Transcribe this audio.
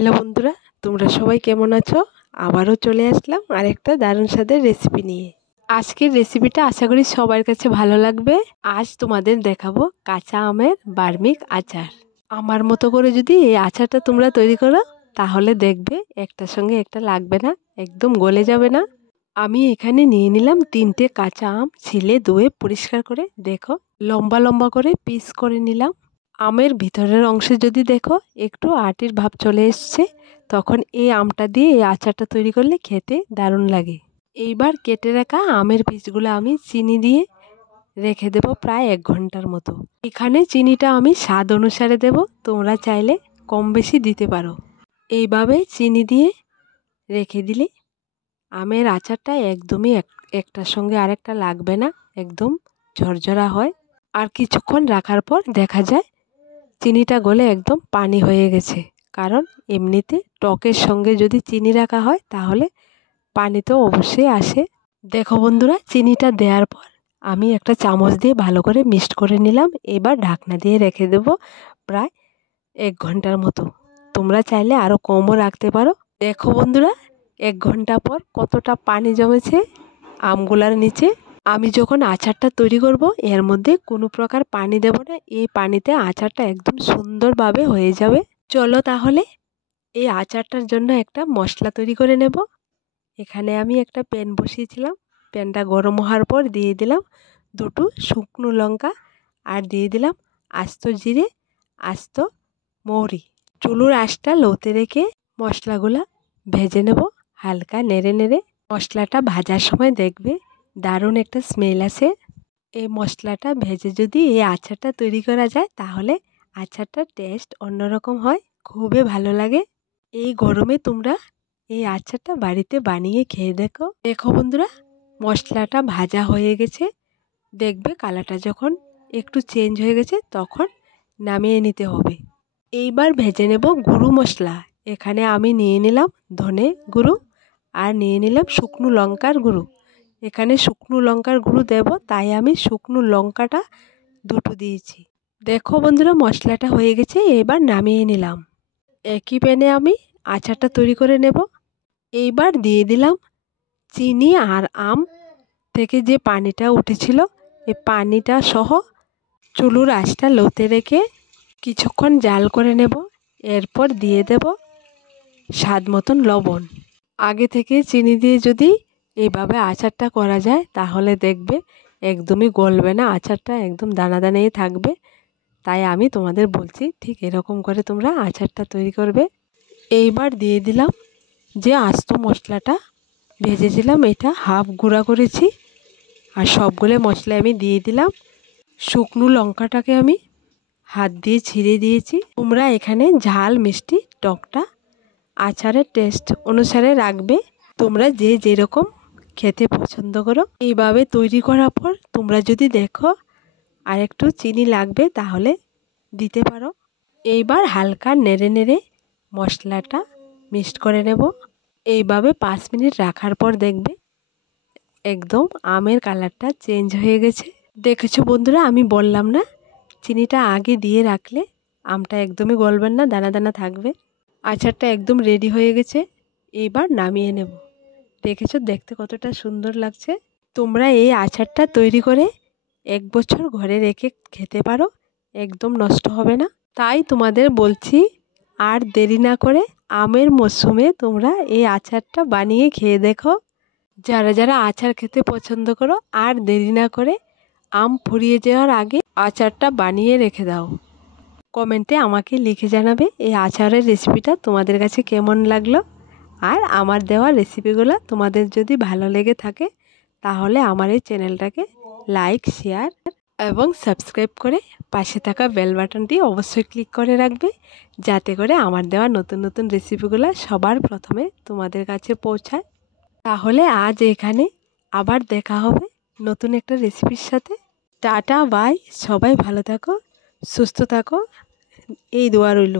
Hello বন্ধুরা, তোমরা সবাই কেমন আছো? আবারও চলে আসলাম আরেকটা দারুণ স্বাদের রেসিপি নিয়ে। আজকের রেসিপিটা আশা করি সবার কাছে ভালো লাগবে। আজ তোমাদের দেখাবো কাঁচা আমের বার্মিক আচার। আমার মতো করে যদি এই আচারটা তোমরা তৈরি করো তাহলে দেখবে একটার সঙ্গে একটা লাগবে না, একদম গলে যাবে না। আমি এখানে নিয়ে নিলাম 3টে কাঁচা আম, ছিলে ধুয়ে পরিষ্কার করে দেখো লম্বা লম্বা করে পিস করে নিলাম। আমের ভিতরের অংশে যদি দেখো একটু আটির ভাব চলে এসছে, তখন এই আমটা দিয়ে এই আচারটা তৈরি করলে খেতে দারুণ লাগে। এইবার কেটে রাখা আমের পিসগুলো আমি চিনি দিয়ে রেখে দেব প্রায় 1 ঘন্টার মতো। এখানে চিনিটা আমি স্বাদ অনুসারে দেব, তোমরা চাইলে কম বেশি দিতে পারো। এইভাবে চিনি দিয়ে রেখে দিলে আমের আচারটা একদমই একটার সঙ্গে আরেকটা লাগবে না, একদম ঝরঝরা হয়। আর কিছুক্ষণ রাখার পর দেখা যায় চিনিটা গলে একদম পানি হয়ে গেছে, কারণ এমনিতে টকের সঙ্গে যদি চিনি রাখা হয় তাহলে পানি তো অবশ্যই আসে। দেখো বন্ধুরা, চিনিটা দেওয়ার পর আমি একটা চামচ দিয়ে ভালো করে মিক্সড করে নিলাম। এবার ঢাকনা দিয়ে রেখে দেব প্রায় 1 ঘন্টার মতো। তোমরা চাইলে আরও কমও রাখতে পারো। দেখো বন্ধুরা, 1 ঘন্টা পর কতটা পানি জমেছে আমগুলার নিচে। আমি যখন আচারটা তৈরি করব এর মধ্যে কোনো প্রকার পানি দেব না, এই পানিতে আচারটা একদম সুন্দরভাবে হয়ে যাবে। চলো তাহলে এই আচারটার জন্য একটা মশলা তৈরি করে নেব। এখানে আমি একটা প্যান বসিয়েছিলাম, প্যানটা গরম হওয়ার পর দিয়ে দিলাম 2টো শুকনো লঙ্কা আর দিয়ে দিলাম আস্ত জিরে, আস্ত মৌরি। চুলোর আঁচটা লোতে রেখে মশলাগুলা ভেজে নেব হালকা নেড়ে নেড়ে। মশলাটা ভাজার সময় দেখবে দারুণ একটা স্মেল আসে। এই মশলাটা ভেজে যদি এই আচারটা তৈরি করা যায় তাহলে আচারটার টেস্ট অন্যরকম হয়, খুবই ভালো লাগে। এই গরমে তোমরা এই আচারটা বাড়িতে বানিয়ে খেয়ে দেখো। দেখো বন্ধুরা, মশলাটা ভাজা হয়ে গেছে, দেখবে কালারটা যখন একটু চেঞ্জ হয়ে গেছে তখন নামিয়ে নিতে হবে। এইবার ভেজে নেব গুঁড়ো মশলা। এখানে আমি নিয়ে নিলাম ধনে গুঁড়ো আর নিয়ে নিলাম শুকনো লঙ্কার গুঁড়ো। এখানে শুকনো লঙ্কার গুঁড়ো দেব, তাই আমি শুকনো লঙ্কাটা 2টো দিয়েছি। দেখো বন্ধুরা, মশলাটা হয়ে গেছে, এবার নামিয়ে নিলাম। একই প্যানে আমি আচারটা তৈরি করে নেব। এইবার দিয়ে দিলাম চিনি আর আম থেকে যে পানিটা উঠেছিল এই পানিটা সহ চুলোর আঁচটা লোতে রেখে কিছুক্ষণ জাল করে নেব। এরপর দিয়ে দেব স্বাদ মতন লবণ। আগে থেকে চিনি দিয়ে যদি এইভাবে আচারটা করা যায় তাহলে দেখবে একদমই গলবে না, আচারটা একদম দানা দানাই থাকবে। তাই আমি তোমাদের বলছি ঠিক এরকম করে তোমরা আচারটা তৈরি করবে। এইবার দিয়ে দিলাম যে আস্ত মশলাটা ভেজেছিলাম, এটা হাফ গুঁড়া করেছি আর সবগুলো মশলা আমি দিয়ে দিলাম। শুকনো লঙ্কাটাকে আমি হাত দিয়ে ছিঁড়ে দিয়েছি। তোমরা এখানে ঝাল মিষ্টি টকটা আচারের টেস্ট অনুসারে রাখবে, তোমরা যে যেরকম খেতে পছন্দ করো। এইভাবে তৈরি করার পর তোমরা যদি দেখো আর একটু চিনি লাগবে তাহলে দিতে পারো। এইবার হালকা নেড়ে নেড়ে মশলাটা মিক্সড করে নেব। এইভাবে 5 মিনিট রাখার পর দেখবে একদম আমের কালারটা চেঞ্জ হয়ে গেছে। দেখেছো বন্ধুরা, আমি বললাম না চিনিটা আগে দিয়ে রাখলে আমটা একদমই গলবে না, দানা দানা থাকবে। আচারটা একদম রেডি হয়ে গেছে, এইবার নামিয়ে নেব। দেখেছো দেখতে কতটা সুন্দর লাগছে। তোমরা এই আচারটা তৈরি করে 1 বছর ঘরে রেখে খেতে পারো, একদম নষ্ট হবে না। তাই তোমাদের বলছি আর দেরি না করে আমের মরশুমে তোমরা এই আচারটা বানিয়ে খেয়ে দেখো। যারা যারা আচার খেতে পছন্দ করো আর দেরি না করে আম ফুরিয়ে যাওয়ার আগে আচারটা বানিয়ে রেখে দাও। কমেন্টে আমাকে লিখে জানাবে এই আচারের রেসিপিটা তোমাদের কাছে কেমন লাগলো। আর আমার দেওয়া রেসিপিগুলো তোমাদের যদি ভালো লেগে থাকে তাহলে আমার এই চ্যানেলটাকে লাইক, শেয়ার এবং সাবস্ক্রাইব করে পাশে থাকা বেল বাটনটি অবশ্যই ক্লিক করে রাখবে, যাতে করে আমার দেওয়া নতুন নতুন রেসিপিগুলো সবার প্রথমে তোমাদের কাছে পৌঁছায়। তাহলে আজ এখানে আবার দেখা হবে নতুন একটা রেসিপির সাথে। টাটা বাই, সবাই ভালো থাকো, সুস্থ থাকো, এই দোয়া রইল।